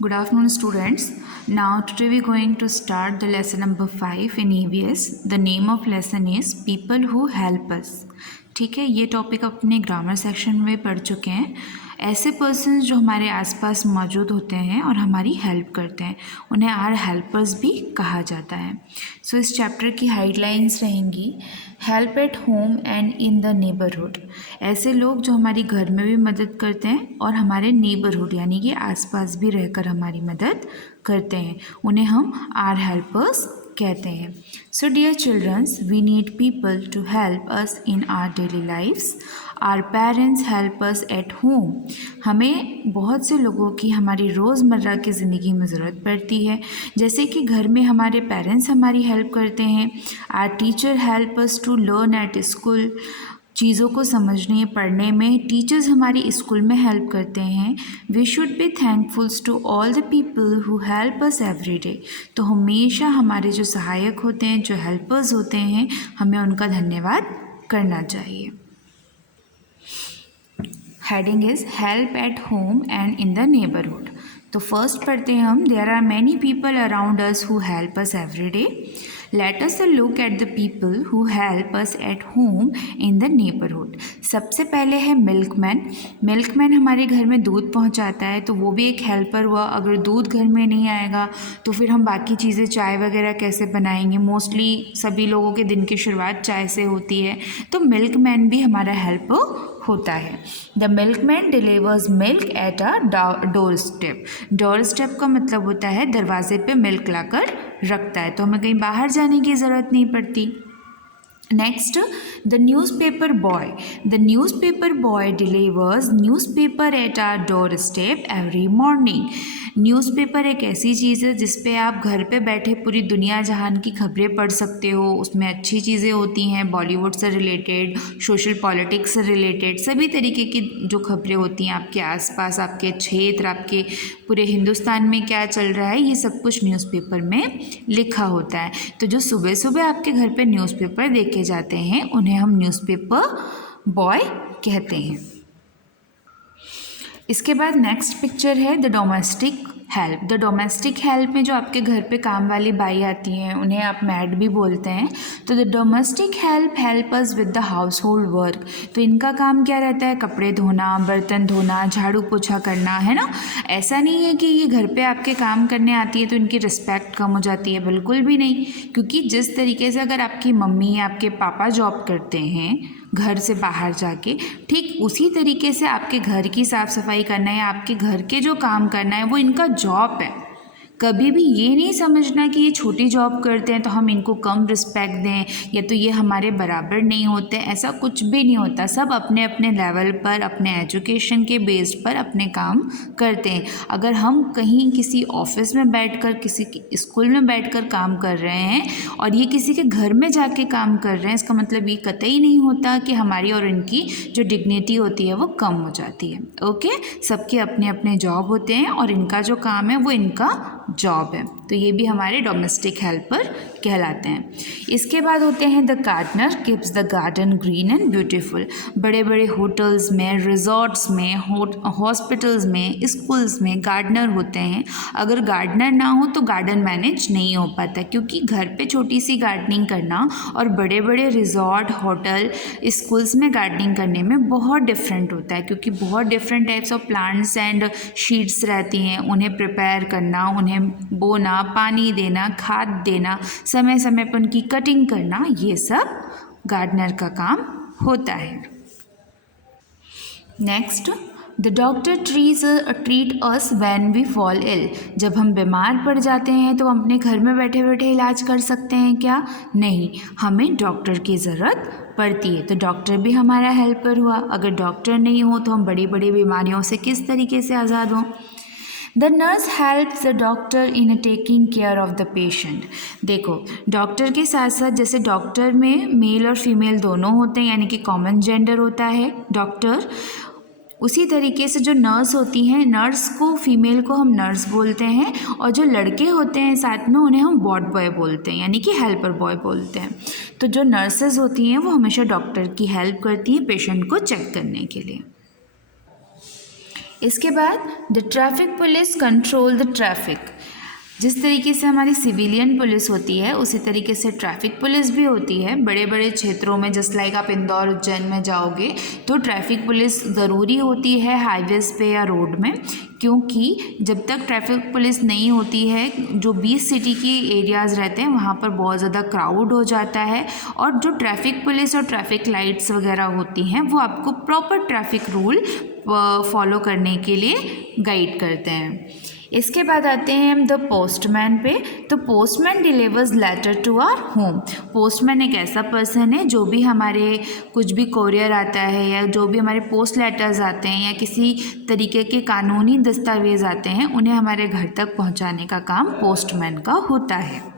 Good afternoon, students. Now, today we're going to start the lesson number 5 in EVS. The name of lesson is People Who Help Us. ठीक है, ये topic अपने grammar section में पढ़ चुके हैं। ऐसे पर्सन्स जो हमारे आसपास मौजूद होते हैं और हमारी हेल्प करते हैं, उन्हें आर हेल्पर्स भी कहा जाता है। सो इस चैप्टर की हेडलाइंस रहेंगी help at home and in the neighbourhood. ऐसे लोग जो हमारी घर में भी मदद करते हैं और हमारे नेबरहुड यानी कि आसपास भी रहकर हमारी मदद करते हैं, उन्हें हम आर हेल्पर्स कहते हैं। So dear childrens, we need people to help us in our daily lifes. Our parents help us at home. हमें बहुत से लोगों की हमारी रोज़मर्रा की ज़िंदगी में ज़रूरत पड़ती है, जैसे कि घर में हमारे पेरेंट्स हमारी हेल्प करते हैं। Our teacher help us to learn at school. चीज़ों को समझने पढ़ने में टीचर्स हमारी स्कूल में हेल्प करते हैं। We should be thankfuls to all the people who help us every day. तो हमेशा हमारे जो सहायक होते हैं, जो हेल्पर्स होते हैं, हमें उनका धन्यवाद करना चाहिए। Heading is help at home and in the neighbourhood. तो फर्स्ट पढ़ते हैं हम, there are many people around us who help us every day. Let us look at the people who help us at home in the neighbourhood. सबसे पहले है milkman. Milkman हमारे घर में दूध पहुंचाता है, तो वो भी एक हेल्पर हुआ। अगर दूध घर में नहीं आएगा तो फिर हम बाकी चीज़ें चाय वगैरह कैसे बनाएंगे। मोस्टली सभी लोगों के दिन की शुरुआत चाय से होती है, तो मिल्कमैन भी हमारा हेल्पर होता है। The milkman delivers milk at a door step. Door step का मतलब होता है दरवाजे पे मिल्क लाकर रखता है, तो हमें कहीं बाहर जाने की ज़रूरत नहीं पड़ती। Next, the newspaper boy. The newspaper boy delivers newspaper at our doorstep every morning. Newspaper एक ऐसी चीज़ है जिस पे आप घर पे बैठे पूरी दुनिया जहान की खबरें पढ़ सकते हो। उसमें अच्छी चीज़ें होती हैं, बॉलीवुड से रिलेटेड, सोशल पॉलिटिक्स से रिलेटेड, सभी तरीके की जो खबरें होती हैं आपके आसपास, आपके क्षेत्र, आपके पूरे हिंदुस्तान में क्या चल रहा है, ये सब कुछ न्यूज़पेपर में लिखा होता है। तो जो सुबह सुबह आपके घर पे न्यूज़पेपर देके जाते हैं, उन्हें हम न्यूज़पेपर बॉय कहते हैं। इसके बाद नेक्स्ट पिक्चर है the domestic help. The domestic help में जो आपके घर पे काम वाली बाई आती हैं, उन्हें आप मैड भी बोलते हैं। तो the domestic help us with the house hold work. तो इनका काम क्या रहता है? कपड़े धोना, बर्तन धोना, झाड़ू पोछा करना, है ना। ऐसा नहीं है कि ये घर पे आपके काम करने आती है तो इनकी रिस्पेक्ट कम हो जाती है, बिल्कुल भी नहीं। क्योंकि जिस तरीके से अगर आपकी मम्मी या आपके पापा जॉब करते हैं घर से बाहर जाके, ठीक उसी तरीके से आपके घर की साफ़ सफाई करना या आपके घर के जो काम करना है वो इनका जॉब है। कभी भी ये नहीं समझना कि ये छोटी जॉब करते हैं तो हम इनको कम रिस्पेक्ट दें या तो ये हमारे बराबर नहीं होते, ऐसा कुछ भी नहीं होता। सब अपने अपने लेवल पर, अपने एजुकेशन के बेस्ड पर अपने काम करते हैं। अगर हम कहीं किसी ऑफिस में बैठकर, किसी स्कूल में बैठकर काम कर रहे हैं और ये किसी के घर में जाके काम कर रहे हैं, इसका मतलब ये कतई नहीं होता कि हमारी और इनकी जो डिग्निटी होती है वो कम हो जाती है। ओके, सबके अपने अपने जॉब होते हैं और इनका जो काम है वो इनका जॉब है। तो ये भी हमारे डोमेस्टिक हेल्पर कहलाते हैं। इसके बाद होते हैं the gardener keeps the garden green and beautiful. बड़े बड़े होटल्स में, रिजॉर्ट्स में, हॉस्पिटल्स में, स्कूल्स में गार्डनर होते हैं। अगर गार्डनर ना हो तो गार्डन मैनेज नहीं हो पाता, क्योंकि घर पे छोटी सी गार्डनिंग करना और बड़े बड़े रिजॉर्ट, होटल, स्कूल्स में गार्डनिंग करने में बहुत डिफरेंट होता है, क्योंकि बहुत different types of plants and शीड्स रहती हैं। उन्हें प्रिपेयर करना, उन्हें बोना, पानी देना, खाद देना, समय समय पर उनकी कटिंग करना, ये सब गार्डनर का काम होता है। Next, the doctor treat us when we fall ill. जब हम बीमार पड़ जाते हैं तो हम अपने घर में बैठे बैठे इलाज कर सकते हैं क्या? नहीं, हमें डॉक्टर की ज़रूरत पड़ती है। तो डॉक्टर भी हमारा हेल्पर हुआ। अगर डॉक्टर नहीं हो तो हम बड़ी बड़ी बीमारियों से किस तरीके से आज़ाद हों। The nurse helps the doctor in taking care of the patient. देखो, डॉक्टर के साथ साथ, जैसे डॉक्टर में मेल और फीमेल दोनों होते हैं, यानी कि कॉमन जेंडर होता है डॉक्टर, उसी तरीके से जो नर्स होती हैं, नर्स को, फीमेल को हम नर्स बोलते हैं, और जो लड़के होते हैं साथ में उन्हें हम वार्ड बॉय बोलते हैं, यानी कि हेल्पर बॉय बोलते हैं। तो जो नर्सेज होती हैं वो हमेशा डॉक्टर की हेल्प करती हैं पेशेंट को चेक करने के लिए। इसके बाद the traffic police control the traffic. जिस तरीके से हमारी सिविलियन पुलिस होती है उसी तरीके से ट्रैफिक पुलिस भी होती है बड़े बड़े क्षेत्रों में। जस्ट लाइक आप इंदौर उज्जैन में जाओगे तो ट्रैफिक पुलिस ज़रूरी होती है हाईवेज़ पे या रोड में, क्योंकि जब तक ट्रैफिक पुलिस नहीं होती है जो 20 सिटी की एरियाज़ रहते हैं वहाँ पर बहुत ज़्यादा क्राउड हो जाता है, और जो ट्रैफिक पुलिस और ट्रैफिक लाइट्स वगैरह होती हैं वो आपको प्रॉपर ट्रैफिक रूल फॉलो करने के लिए गाइड करते हैं। इसके बाद आते हैं हम द पोस्टमैन पे। तो postman delivers letter to our home. Postman एक ऐसा पर्सन है जो भी हमारे कुछ भी कोरियर आता है या जो भी हमारे पोस्ट लेटर्स आते हैं या किसी तरीके के कानूनी दस्तावेज आते हैं उन्हें हमारे घर तक पहुंचाने का काम पोस्टमैन का होता है।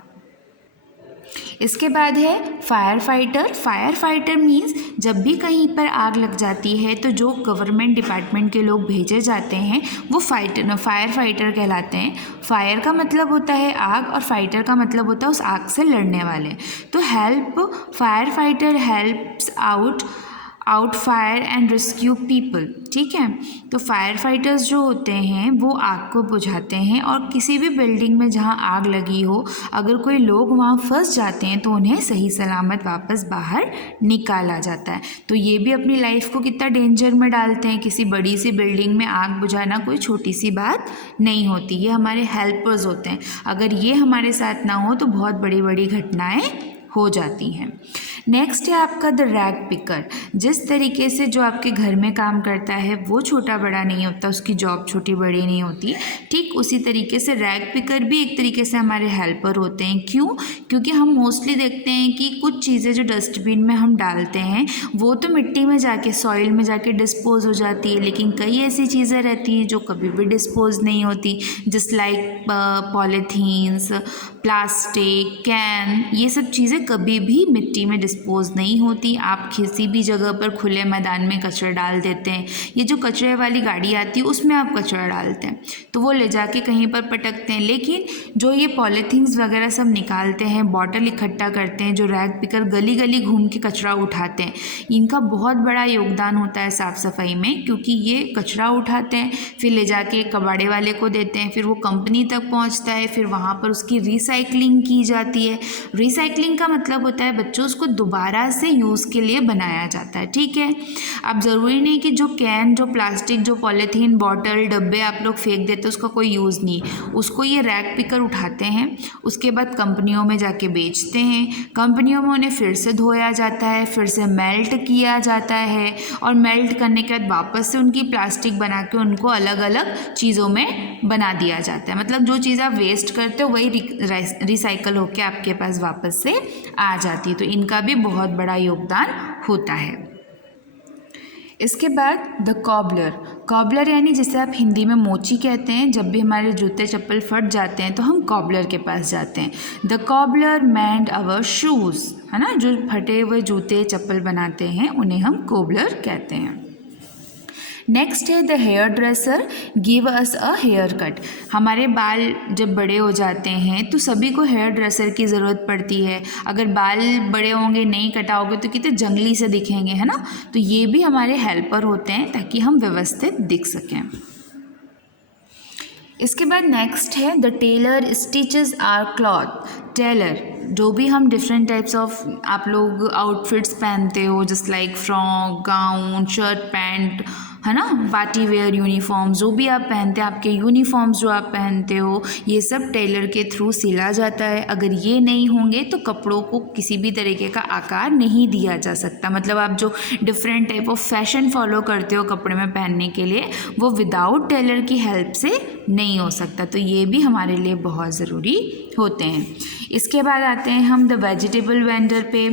इसके बाद है fire fighter. Fire fighter means जब भी कहीं पर आग लग जाती है तो जो गवर्नमेंट डिपार्टमेंट के लोग भेजे जाते हैं वो फायर फाइटर कहलाते हैं। फायर का मतलब होता है आग और फाइटर का मतलब होता है उस आग से लड़ने वाले। तो fire fighter helps out fire and rescue people. ठीक है, तो फायर फाइटर्स जो होते हैं वो आग को बुझाते हैं, और किसी भी बिल्डिंग में जहाँ आग लगी हो अगर कोई लोग वहाँ फंस जाते हैं तो उन्हें सही सलामत वापस बाहर निकाला जाता है। तो ये भी अपनी लाइफ को कितना डेंजर में डालते हैं। किसी बड़ी सी बिल्डिंग में आग बुझाना कोई छोटी सी बात नहीं होती, ये हमारे हेल्पर्स होते हैं। अगर ये हमारे साथ ना हो तो बहुत बड़ी बड़ी घटनाएँ हो जाती हैं। नेक्स्ट है आपका द रैग पिकर। जिस तरीके से जो आपके घर में काम करता है वो छोटा बड़ा नहीं होता, उसकी जॉब छोटी बड़ी नहीं होती, ठीक उसी तरीके से रैग पिकर भी एक तरीके से हमारे हेल्पर होते हैं। क्यों? क्योंकि हम मोस्टली देखते हैं कि कुछ चीज़ें जो डस्टबिन में हम डालते हैं वो तो मिट्टी में जाके सॉइल में जाके डिस्पोज हो जाती है, लेकिन कई ऐसी चीज़ें रहती हैं जो कभी भी डिस्पोज नहीं होती, just like polythenes, plastic, can, ये सब चीज़ें कभी भी मिट्टी में डिस्पोज नहीं होती। आप किसी भी जगह पर खुले मैदान में कचरा डाल देते हैं, ये जो कचरे वाली गाड़ी आती है उसमें आप कचरा डालते हैं तो वो ले जाके कहीं पर पटकते हैं। लेकिन जो ये पॉलीथीन्स वगैरह सब निकालते हैं, बॉटल इकट्ठा करते हैं, जो रैग पिकर गली गली घूम के कचरा उठाते हैं, इनका बहुत बड़ा योगदान होता है साफ़ सफाई में, क्योंकि ये कचरा उठाते हैं फिर ले जाके कबाड़े वाले को देते हैं, फिर वो कंपनी तक पहुँचता है, फिर वहाँ पर उसकी रिसाइकलिंग की जाती है। रिसाइकलिंग का मतलब होता है बच्चों उसको दोबारा से यूज़ के लिए बनाया जाता है। ठीक है, अब ज़रूरी नहीं कि जो कैन, जो प्लास्टिक, जो पॉलीथीन, बॉटल, डब्बे आप लोग फेंक देते उसका कोई यूज़ नहीं, उसको ये रैग पिकर उठाते हैं, उसके बाद कंपनियों में जाके बेचते हैं, कंपनियों में उन्हें फिर से धोया जाता है, फिर से मेल्ट किया जाता है, और मेल्ट करने के बाद वापस से उनकी प्लास्टिक बना के उनको अलग अलग चीज़ों में बना दिया जाता है। मतलब जो चीज़ आप वेस्ट करते हो वही रिसाइकल होकर आपके पास वापस से आ जाती है। तो इनका भी बहुत बड़ा योगदान होता है। इसके बाद द कॉबलर। कॉबलर यानी जिसे आप हिंदी में मोची कहते हैं। जब भी हमारे जूते चप्पल फट जाते हैं तो हम कॉबलर के पास जाते हैं। The cobbler mend our shoes, है ना, जो फटे हुए जूते चप्पल बनाते हैं उन्हें हम कॉबलर कहते हैं। नेक्स्ट है the hairdresser give us a haircut. हमारे बाल जब बड़े हो जाते हैं तो सभी को हेयर ड्रेसर की ज़रूरत पड़ती है। अगर बाल बड़े होंगे, नहीं कटाओगे तो कितने जंगली से दिखेंगे, है ना, तो ये भी हमारे हेल्पर होते हैं ताकि हम व्यवस्थित दिख सकें। इसके बाद नेक्स्ट है the tailor stitches our cloth. Tailor, जो भी हम डिफरेंट टाइप्स ऑफ आप लोग आउटफिट्स पहनते हो, just like frock, gown, shirt, pant, है ना, पार्टी वेयर यूनिफॉर्म्स, जो भी आप पहनते हैं, आपके यूनिफॉर्म्स जो आप पहनते हो, ये सब टेलर के थ्रू सिला जाता है। अगर ये नहीं होंगे तो कपड़ों को किसी भी तरीके का आकार नहीं दिया जा सकता। मतलब आप जो different type of fashion follow करते हो कपड़े में पहनने के लिए, वो विदाउट टेलर की हेल्प से नहीं हो सकता। तो ये भी हमारे लिए बहुत ज़रूरी होते हैं। इसके बाद आते हैं हम द वेजिटेबल वेंडर पे।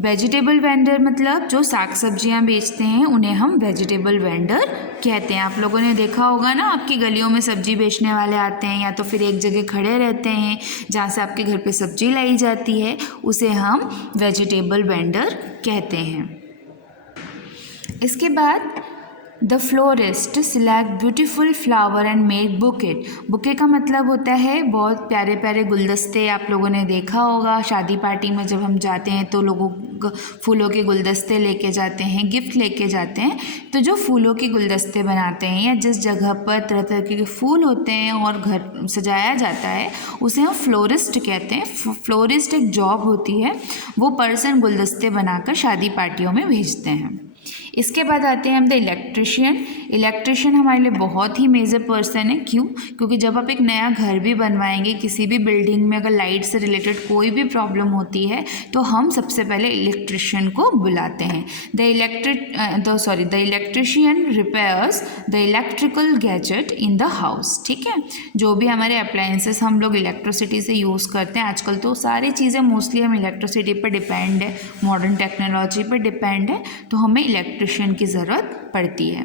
वेजिटेबल वेंडर मतलब जो साग सब्जियां बेचते हैं उन्हें हम वेजिटेबल वेंडर कहते हैं। आप लोगों ने देखा होगा ना, आपकी गलियों में सब्जी बेचने वाले आते हैं या तो फिर एक जगह खड़े रहते हैं जहाँ से आपके घर पे सब्जी लाई जाती है, उसे हम वेजिटेबल वेंडर कहते हैं। इसके बाद the florist select beautiful flower and make bouquet. Bouquet का मतलब होता है बहुत प्यारे प्यारे गुलदस्ते। आप लोगों ने देखा होगा शादी पार्टी में जब हम जाते हैं तो लोगों फूलों के गुलदस्ते लेके जाते हैं, गिफ्ट लेके जाते हैं। तो जो फूलों के गुलदस्ते बनाते हैं या जिस जगह पर तरह तरह के फूल होते हैं और घर सजाया जाता है उसे हम फ्लोरिस्ट कहते हैं। फ्लोरिस्ट एक जॉब होती है, वो पर्सन गुलदस्ते बनाकर शादी पार्टियों में भेजते हैं। इसके बाद आते हैं हम द इलेक्ट्रिशियन। इलेक्ट्रिशियन हमारे लिए बहुत ही मेजर पर्सन है। क्यों? क्योंकि जब आप एक नया घर भी बनवाएंगे, किसी भी बिल्डिंग में अगर लाइट से रिलेटेड कोई भी प्रॉब्लम होती है तो हम सबसे पहले इलेक्ट्रिशियन को बुलाते हैं। The electrician repairs the electrical gadget in the house. ठीक है, जो भी हमारे अप्लायंसेस हम लोग इलेक्ट्रिसिटी से यूज़ करते हैं, आजकल तो सारी चीज़ें मोस्टली हम इलेक्ट्रिसिटी पर डिपेंड है, मॉडर्न टेक्नोलॉजी पर डिपेंड है, तो हमें इलेक्ट्रिशियन की ज़रूरत पड़ती है।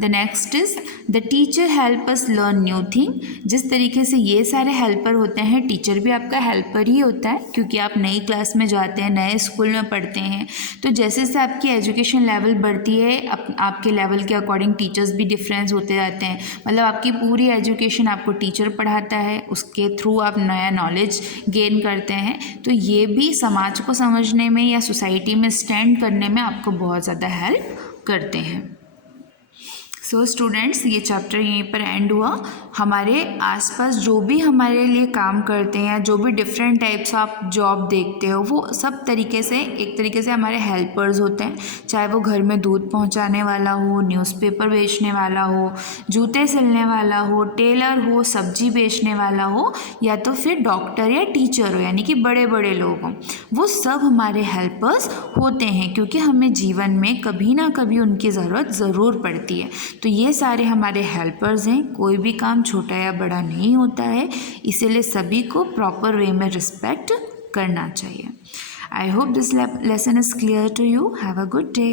The next is the teacher help us learn new thing. जिस तरीके से ये सारे हेल्पर होते हैं, टीचर भी आपका हेल्पर ही होता है, क्योंकि आप नई क्लास में जाते हैं, नए स्कूल में पढ़ते हैं। तो जैसे जैसे आपकी एजुकेशन लेवल बढ़ती है, आपके लेवल के अकॉर्डिंग टीचर्स भी डिफरेंस होते जाते हैं। मतलब आपकी पूरी एजुकेशन आपको टीचर पढ़ाता है, उसके थ्रू आप नया नॉलेज गेन करते हैं। तो ये भी समाज को समझने में या सोसाइटी में स्टैंड करने में आपको बहुत ज़्यादा हेल्प करते हैं। सो स्टूडेंट्स, ये चैप्टर यहीं पर एंड हुआ। हमारे आसपास जो भी हमारे लिए काम करते हैं, जो भी डिफरेंट टाइप्स आप जॉब देखते हो, वो सब तरीके से एक तरीके से हमारे हेल्पर्स होते हैं। चाहे वो घर में दूध पहुंचाने वाला हो, न्यूज़पेपर बेचने वाला हो, जूते सिलने वाला हो, टेलर हो, सब्जी बेचने वाला हो, या तो फिर डॉक्टर या टीचर हो, यानी कि बड़े बड़े लोग हों, वो सब हमारे हेल्पर्स होते हैं, क्योंकि हमें जीवन में कभी ना कभी उनकी ज़रूरत ज़रूर पड़ती है। तो ये सारे हमारे हेल्पर्स हैं। कोई भी काम छोटा या बड़ा नहीं होता है, इसीलिए सभी को प्रॉपर वे में रिस्पेक्ट करना चाहिए। I hope this lesson is clear to you. Have a good day.